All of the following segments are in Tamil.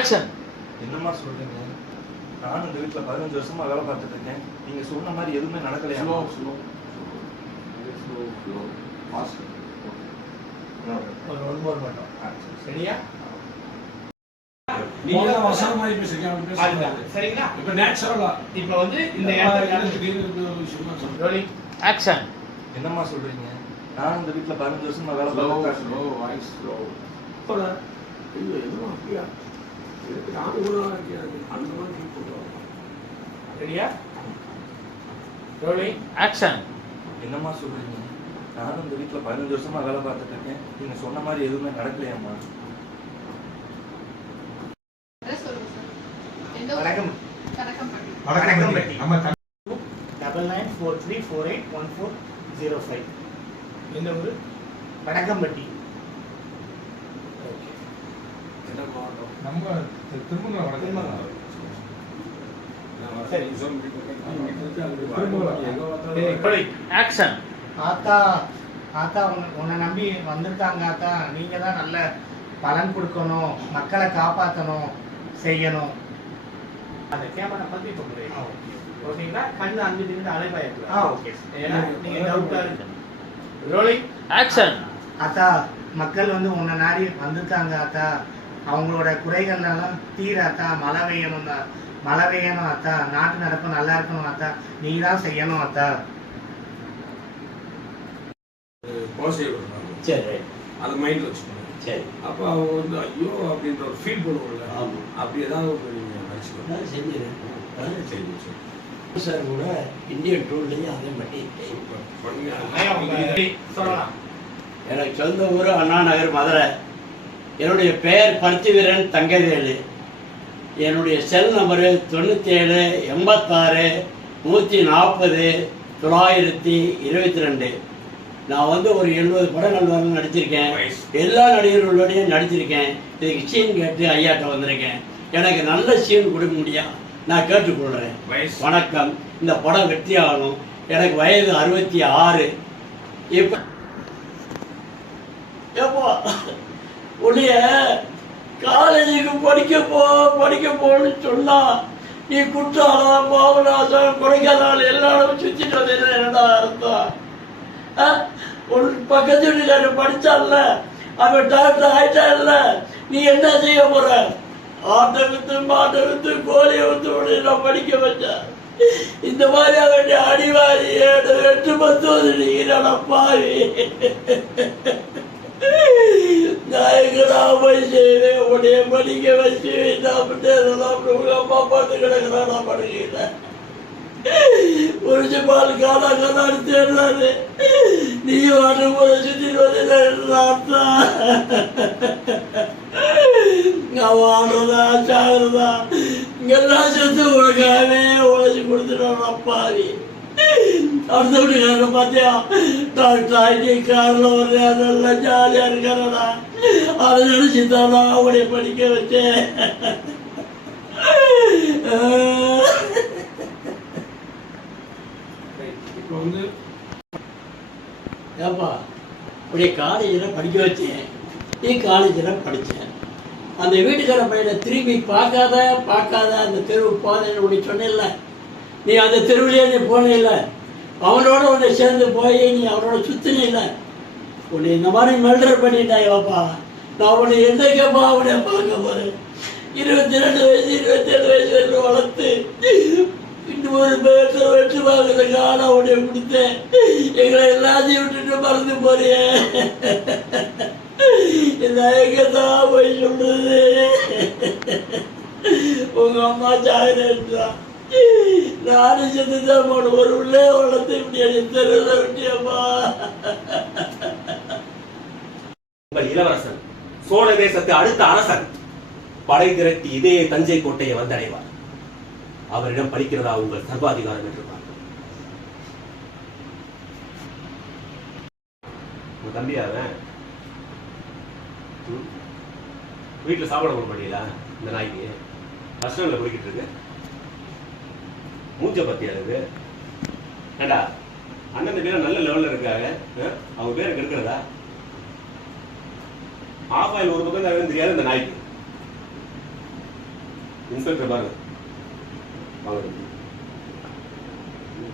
ஆக்ஷன் என்னம்மா சொல்றீங்க? நானும் இந்த வீட்டுல பதினஞ்சு வருஷமா வேலை பார்த்துட்டு இருக்கேன். நீங்க சொன்ன மாதிரி எதுவுமே நடக்கலையா? Slow slow slow slow fast ஒரு ஒன் மோர் மட்டும். சரியா? நீங்க மாதிரி பேசுறீங்க சரிங்களா? இப்ப நேச்சுரலா இப்போ வந்து இந்த இடத்துல ஆக்ஷன் என்னம்மா சொல்றீங்க? நானும் இந்த வீட்டுல பதினஞ்சு வருஷமா வேலை பார்த்துட்டு ஸ்லோ வாய்ஸ் ஸ்லோ போல இல்ல எதுவும் அப்படியா? சரியா? ரோலிங் ஆக்ஷன் என்னம்மா சொல்றீங்க? நானும் இந்த வீட்டுல பதினஞ்சு வருஷமா வேலை பார்த்துட்டு இருக்கேன். நீங்க சொன்ன மாதிரி எதுவுமே நடக்கலையாம்மா? அட்ரஸ் சொல்லுங்க சார்? எந்த ஊர்? வணக்கம். வணக்கம்பட்டி. நம்ம double nine four three four eight one four zero five எந்த ஊர்? வடக்கம்பட்டி ஓகே என்ன மாவட்டம் நம்ம திருமணம் ஆத்தா ஆத்தா உன்னை- நம்பி வந்திருக்காங்க ஆத்தா. நீங்க தான் நல்ல பலன் கொடுக்கணும் மக்களை காப்பாற்றணும் செய்யணும். அந்த கேமரா பார்த்து இப்போ முடியும் ஓகேங்களா? கண்ணு அஞ்சு நிமிடம் அலைபாயக்கூடாது ஆ ஓகே ஏன்னா நீங்க டவுட்டா இருக்கு. ரோலிங் ஆக்ஷன் அத்தா மக்கள் வந்து உன்னை நாடி வந்திருக்காங்க அத்தா அவங்களோட குறைகள் எல்லாம் தீர அத்தா மழை பெய்யணும் தான் மழை பெய்யணும் அத்தா நாட்டு நடப்பு நல்லா இருக்கணும் அத்தா நீ தான் செய்யணும் அத்தா. சரி அதை மைண்ட்ல வச்சுக்கணும் சரி. அப்போ அவங்க வந்து ஐயோ அப்படின்ற ஒரு ஃபீல் பண்ணுவோம்ல. அப்படி ஏதாவது ஒரு நீங்க வச்சுக்கணும் நான் செஞ்சிருக்கேன் சரி கூட இந்தியன் டூர்லேயும் அதே மாதிரி சூப்பர் பண்ணுங்க. எனக்கு சொந்த ஊர் அண்ணா நகர் மதுரை. என்னுடைய பெயர் பருத்திவீரன் தங்கவேலு. என்னுடைய செல் நம்பரு தொண்ணூற்றி ஏழு எண்பத்தாறு நூற்றி நாற்பது தொள்ளாயிரத்தி இருபத்தி ரெண்டு நான் வந்து ஒரு எழுபது படங்கள் வந்து நடிச்சிருக்கேன். எல்லா நடிகர்களோடையும் நடிச்சிருக்கேன். இதுக்கு சீன் கேட்டு ஐயாட்ட வந்திருக்கேன். எனக்கு நல்ல சீன் கொடுக்க முடியும் நான் கேட்டுக்கொள்கிறேன் வணக்கம். இந்த படம் வெற்றி ஆகணும். எனக்கு வயது அறுபத்தி ஆறு. இப்போ ஏப்பா உடைய காலேஜுக்கு படிக்க போ படிக்க போன்னு சொன்னா நீ குற்றாலா பாபநாசம் கொடைக்கானல் எல்லாரும் சுத்திட்டு வந்து என்னடா அர்த்தம்? ஆ? உன் பக்கத்து வீட்டுக்காரர் படிச்சான்ல? அவன் டாக்டர் ஆயிட்டான்ல? நீ என்ன செய்ய போற? ஆட்டை வித்து மாட்டை வித்து கோழியை வித்து உன்னை நான் படிக்க வச்சேன். இந்த மாதிரி அவன் அடிவாரி ஏழு எட்டு பத்து வந்து நீங்க பாவி நான் செய்வே உடைய படிக்க வச்சு நான் உங்க அம்மா பார்த்து நான் படுகிறேன் காலா காலான்னு தேடுறாரு நீ வாட்டு போல சுத்தி வந்து வாடுறதா சாகுறதா இங்கெல்லாம் செத்து உனக்காகவே உழைச்சி கொடுத்துட்டான் அப்பாவி அடுத்த வீட்டுக்காரரை பார்த்தியா டாக்டர் ஆகிட்டு காரில் வர்றேன் நல்லா ஜாலியாக இருக்கிறடா அதை நினச்சி தானா அவனை படிக்க வச்சேன் இப்போ வந்து ஏப்பா இப்படி காலேஜில் படிக்க வச்சேன் நீ காலேஜில் படித்தேன் அந்த வீட்டுக்கார பையனை திரும்பி பார்க்காத பார்க்காத அந்த தெருவு போனேன்னு உன்னை சொன்னேன்ல நீ அந்த தெருவிலே நீ போனேல்ல அவனோட உன்னை சேர்ந்து போய் நீ அவனோட சுத்தினில்ல உன்னை இந்த மாதிரி மெல்டர் பண்ணிட்டாயவாப்பா நான் உன்னை என்னைக்கப்பா அவனை பார்க்க போறேன்? இருபத்தி ரெண்டு வயசு இருபத்தேழு வயசு வரைக்கும் வளர்த்து இன்னொரு பேர்த்த வெற்றி வாங்குறத காண உடைய கொடுத்தேன். எங்களை எல்லாத்தையும் விட்டுட்டு மறந்து போறியே. நான் எங்கதான் போய் சொல்றது? உங்க அம்மா சாகிறேன்றான் நானும் செத்துதான் போன ஒரு உள்ளே வளர்த்து இப்படி அடி விட்டியம்மா இளவரசன் சோழ தேசத்து அடுத்த அரசன் படை திரட்டி இதே தஞ்சை கோட்டையை வந்தடைவார். அவரிடம் படிக்கிறதா உங்கள் சர்வாதிகாரம் என்று பார்க்கும் உங்க தம்பியா அவன் ம்? வீட்டுல சாப்பாடு போட மாட்டீங்களா இந்த நாய்க்கு? கஷ்டம்ல குடிக்கிட்டு இருக்கு. மூஞ்ச பத்தியா இருக்கு ஏண்டா அண்ணன் பேர் நல்ல லெவல்ல இருக்காங்க அவங்க பேரை கெடுக்கிறதா? ஆஃப் ஆயில் ஒரு பக்கம் தான் தெரியாது இந்த நாய்க்கு. இன்ஸ்பெக்டர் பாருங்க. வாங்க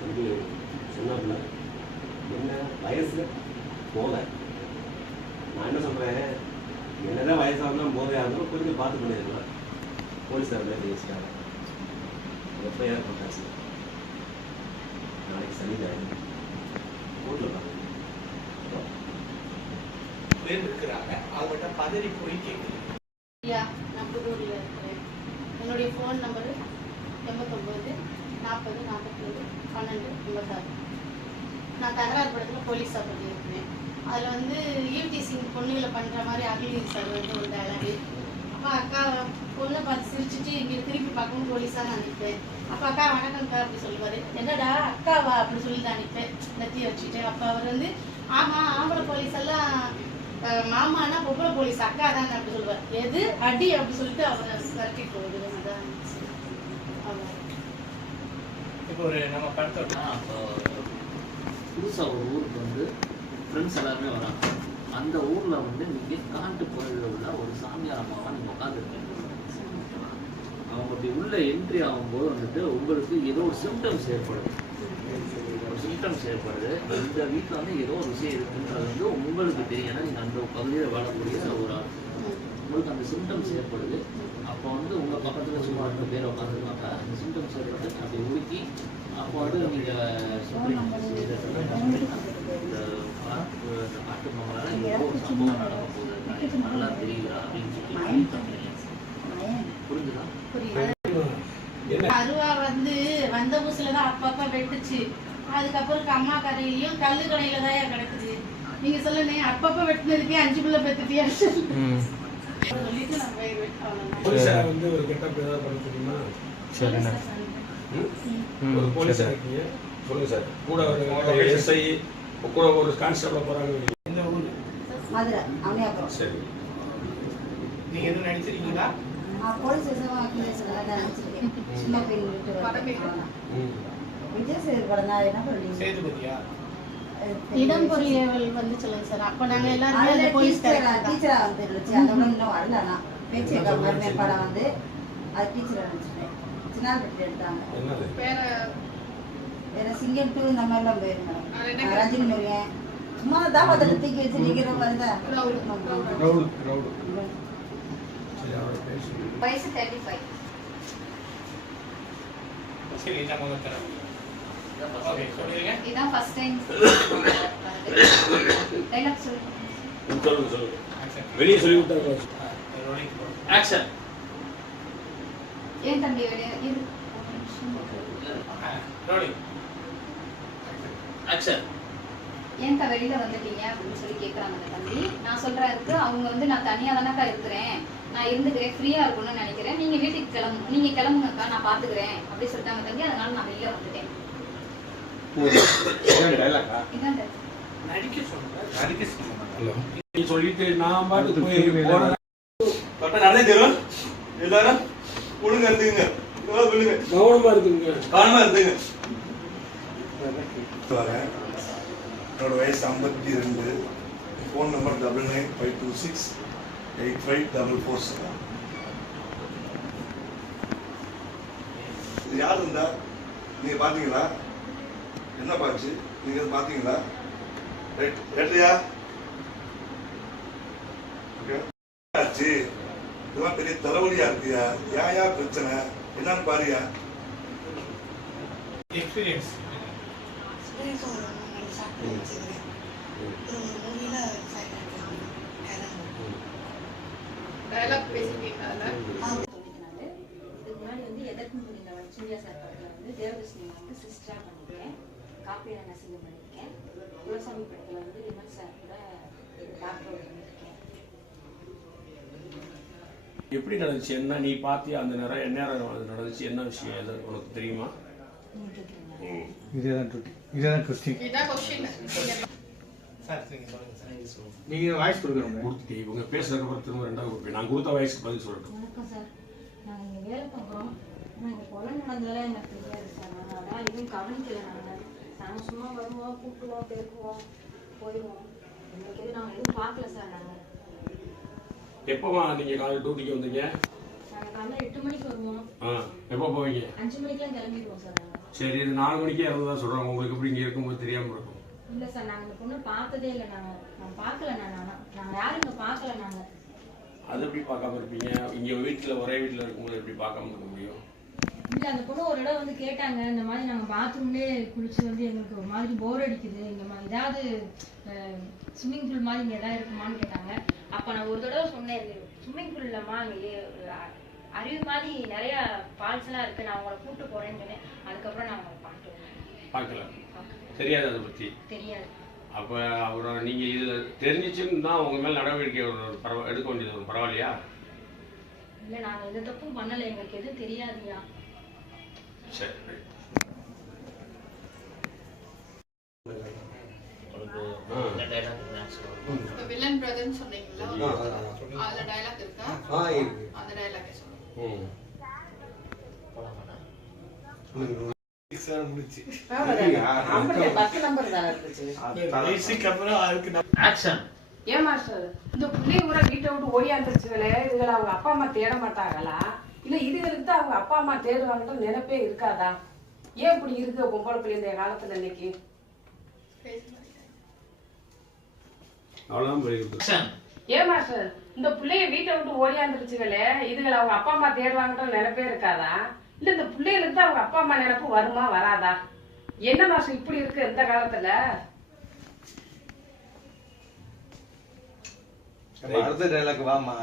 தம்பி. என்ன வயசு? போல நான் என்ன சொல்றேன்? என்னதான் வயசாக இருந்தாலும் போதையாக இருந்தாலும் கொஞ்சம் பார்த்து பண்ணிடலாம் போலீஸார் சார் பேசிட்டாங்க. எஃப்ஐஆர் போட்டாச்சு நாளைக்கு சனி ஞாயிறு கோர்ட்டில் பேர் இருக்கிறாங்க போய் ஐயா நான் புதூரில் இருக்கிறேன். என்னுடைய ஃபோன் நம்பரு எண்பத்தொம்போது நாற்பது நாற்பத்தேழு பன்னெண்டு எண்பத்தாறு நான் தகராறு படத்தில் போலீஸாக பண்ணியிருக்கிறேன் அதில் வந்து யூடிசிங் பொண்ணுகளை பண்ணுற மாதிரி அகிலி சார் வந்து ஒரு டயலாகு அப்போ அக்கா பொண்ணை பார்த்து சிரிச்சுட்டு இங்கே திருப்பி பார்க்கணும் போலீஸாக நான் நிற்பேன். அப்போ அக்கா வணக்கம்க்கா அப்படி சொல்லுவார். என்னடா அக்காவா அப்படி சொல்லி நான் நிற்பேன். நெத்தியை வச்சுட்டு அப்போ அவர் வந்து ஆமாம் ஆம்பளை போலீஸ் எல்லாம் மாமானா பொம்பளை போலீஸ் அக்கா தான் அப்படி சொல்லுவார். எது அடி அப்படி சொல்லிட்டு அவரை விரட்டி போகுது அதான் இப்போ ஒரு நம்ம படத்தோட அப்போ புதுசாக ஒரு ஊருக்கு வந்து ஃப்ரெண்ட்ஸ் எல்லாருமே வராங்க. அந்த ஊரில் வந்து நீங்கள் காட்டு பகுதியில் உள்ள ஒரு சாமியார் அம்மாவாக நீங்கள் உட்காந்துருக்கீங்க அவங்க அப்படி உள்ள என்ட்ரி ஆகும்போது வந்துட்டு உங்களுக்கு ஏதோ ஒரு சிம்டம்ஸ் ஏற்படுது. ஒரு சிம்டம்ஸ் ஏற்படுது. இந்த வீட்டில் வந்து ஏதோ ஒரு விஷயம் இருக்குன்றது வந்து உங்களுக்கு தெரியும். ஏன்னா நீங்கள் அந்த பகுதியில் வாழக்கூடிய ஒரு ஆள். உங்களுக்கு அந்த சிம்டம்ஸ் ஏற்படுது. அப்போ வந்து உங்கள் பக்கத்தில் சும்மா ரெண்டு பேர் உட்காந்துருக்காங்க அந்த சிம்டம்ஸ் ஏற்பட்டு அப்படி உருக்கி அப்போ வந்து நீங்கள் இந்த காட்டு இந்த காட்டு மகளால் ஏதோ ஒரு சம்பவம் நடக்க போகுது எனக்கு நல்லா தெரியல அப்படின்னு சொல்லி feel பண்றீங்க. புரிஞ்சுதா புரியுது அருவா வந்து வந்த புதுசுல தான் அப்பப்ப வெட்டுச்சு. அதுக்கப்புறம் அம்மா கரையிலயும் கல்லு கடையில தான் கிடக்குது. நீங்க சொல்லுங்க அப்பப்ப வெட்டினதுக்கே அஞ்சு பிள்ளை பெத்துட்டியா? சொல்லிட்டு நான் போய் வெட்டணும் போலீஸார் வந்து ஒரு கெட்டப் ஏதாவது பண்ண தெரியுமா? சரிண்ணே. ஒரு போலீஸார் இருக்கீங்க. சொல்லுங்க சார். கூட ஒரு எஸ்ஐ கூட ஒரு கான்ஸ்டபிள் போறாங்க. இந்த ஊர்? மதுரை அவனியாபுரம். சரி. நீங்க எதுவும் நடிச்சிருக்கீங்களா நான் போலீஸ் சின்ன பெண் விஜய் சேது படம் தான் என்ன பண்ணுவீங்க? சேதுபதியா? இடம் பொறியவள் வந்து சொல்லுங்க சார். அப்ப நாங்க எல்லாருமே அந்த அதில் போலீஸ் டீச்சரா வந்து இருந்துச்சு. இன்னும் வரல நான் பேச்சு படம் வந்து அது டீச்சரா எடுத்தாங்க. பேர வேற சிங்கம் டூ இந்த மாதிரிலாம் போயிரு அது என்ன மேடம் ரஜினி முருகன். சும்மா தாபத்தில் தூக்கி வச்சு நிற்கிற மாதிரி தான். வயசு தேர்ட்டி ஃபைவ் இதான் ஃபர்ஸ்ட் டைம் டைலாக் சொல்லு. சொல்லுங்க சொல்லுங்க. ஆக்சன் வெளியே சொல்லி விட்டாங்க ரோலிங் ஆக்ஷன் ஏன் தம்பி வெளியே? ஏன்க்கா வெளியில வந்துட்டீங்க அப்படின்னு சொல்லி கேட்குறாங்க அந்த தம்பி. நான் சொல்றதுக்கு அவங்க வந்து நான் தனியா தானக்கா இருக்கிறேன். நான் இருந்துக்கிறேன் ஃப்ரீயா இருக்கணும்னு நினைக்கிறேன். நீங்க வீட்டுக்கு கிளம்பு நீங்க கிளம்புங்கக்கா நான் பாத்துக்கிறேன் அப்படி சொல்லிட்டாங்க தம்பி அதனால நான் வெளியில வந்துட்டேன். நடிக்க சொல்லுங்க. நடிக்க சொல்லுங்க. ஹலோ. நீ சொல்லிட்டு நான் பாட்டு போய் போறேன். நடந்தே தரும் எல்லாரும் ஒழுங்கா இருந்துங்க சொல்லுங்க கவனமா இருக்குங்க கவனமா வரேன் என்னோட வயசு ஐம்பத்தி ரெண்டு phone number double nine five two six eight five double four seven. இது யார் இருந்தா? நீங்க பாத்தீங்களா என்ன பாச்சு? நீங்க பாத்தீங்களா ரைட் ரைட்லையா? ஓகே. ஆச்சு? இதெல்லாம் பெரிய தலைவலியா இருக்குயா? ஏன் யா பிரச்சனை? என்னன்னு பாருயா. Experience dialogue பேசிட்டீங்க சொல்லிக்கிறாரு. இதுக்கு முன்னாடி வந்து எதற்கும் புரிந்த சூர்யா சார் படத்துல வந்து தேவதர்ஷினி வந்து சிஸ்டரா பண்ணிருக்கேன் காப்பியான நசிங்கம் பண்ணிருக்கேன் குலசாமி படத்துல வந்து விமல் சார் கூட டாக்டர் எப்படி நடந்துச்சு? என்ன நீ பார்த்தியா அந்த நேரம் என்ன நேரம் அது நடந்துச்சு. என்ன விஷயம்? எது? உனக்கு தெரியுமா? இதே தான் ட்விட்டி இதே தான் ட்விஸ்டிங் இதான் கொஸ்டின் நீங்க சார். நீங்கள் வாய்ஸ் கொடுக்குறோங்க கொடுத்துட்டு இவங்க பேசுறதுக்கு அப்புறம் திரும்ப ரெண்டாவது கொடுப்பேன் நான் கொடுத்த வயசுக்கு பதில் சொல்லட்டும். வணக்கம் சார். நாங்கள் இங்கே வேலை பார்க்குறோம். ஆனால் இங்கே கொலை நடந்ததெல்லாம் எனக்கு தெரியாது சார். நாங்கள் அதெல்லாம் எதுவும் கவனிக்கல நாங்கள் நாங்கள் சும்மா வருவோம் கூப்பிடுவோம் பேசுவோம் போயிடுவோம். இன்னைக்கு எதுவும் நாங்கள் எதுவும் பார்க்கல சார் நாங்கள் எப்போமா நீங்க காலையில் டியூட்டிக்கு வந்தீங்க? ஆ எப்போ போவீங்க? சார் இது நாலு மணிக்கே இறந்ததா சொல்கிறாங்க உங்களுக்கு எப்படி இங்கே இருக்கும்போது தெரியாமல் இருக்கும்? இல்லை சார் நாங்கள் இந்த பொண்ணு பார்த்ததே இல்லை. நாங்கள் நான் பார்க்கல நான் நாங்கள் யாரும் இங்கே பார்க்கல நாங்கள் அது எப்படி பார்க்காம இருப்பீங்க? இங்கே வீட்டில் ஒரே வீட்டில் இருக்கும்போது எப்படி பார்க்காம இருக்க முடியும்? இல்லை அந்த பொண்ணு ஒரு இடம் வந்து கேட்டாங்க இந்த மாதிரி நாங்கள் பாத்ரூம்லேயே குளிச்சு வந்து எங்களுக்கு ஒரு மாதிரி போர் அடிக்குது. இந்த மாதிரி ஏதாவது ஸ்விம்மிங் பூல் மாதிரி இங்கே எதாவது இருக்குமான்னு கேட்டாங்க. அப்போ நான் ஒரு தடவை சொன்னேன் ஸ்விம்மிங் பூல் இல்லைம்மா இங்கே அருவி மாதிரி நிறைய ஃபால்ஸ்லாம் இருக்குது நான் உங்களை கூப்பிட்டு போகிறேன்னு சொன்னேன். அதுக்கப்புறம் நான் அவங்களை பார்த்து பார்க்கல. தெரியாது அதை பற்றி தெரியாது. அப்போ அவரை நீங்கள் இதில் தெரிஞ்சிச்சுன்னு தான் உங்கள் மேல் நடவடிக்கை ஒரு பரவ எடுக்க வேண்டியது பரவாயில்லையா? இல்லை நாங்கள் எந்த தப்பும் பண்ணலை. எங்களுக்கு எதுவும் தெரியாதுயா சரி வில்லன் பிரதர்னு சொன்னீங்களா அதுல டயலாக் இருக்கா? ஆ இருக்கு. அந்த சொல்லுங்க. ம். ஏன் மாஸ்டர்? இந்த பிள்ளைங்க கூட வீட்டை விட்டு ஓடியாந்துருச்சுங்களே இதுகளை அவங்க அப்பா அம்மா தேட மாட்டாங்களா? இல்ல இதுகளுக்கு தான் அவங்க அப்பா அம்மா தேடுவாங்கன்ற நினைப்பே இருக்காதா? ஏன் இப்படி இருக்கு பொம்பளை பிள்ளை இந்த காலத்துல இன்னைக்கு? ஏன் மாஸ்டர் இந்த பிள்ளைய வீட்டை விட்டு ஓடியாந்துருச்சுங்களே இதுகளை அவங்க அப்பா அம்மா தேடுவாங்கன்ற நினைப்பே இருக்காதா? இல்ல இந்த பிள்ளைகளுக்கு தான் அவங்க அப்பா அம்மா நினைப்பு வருமா வராதா? என்ன மாஸ்டர் இப்படி இருக்கு இந்த காலத்துல? அடுத்த டைலாக் வாமா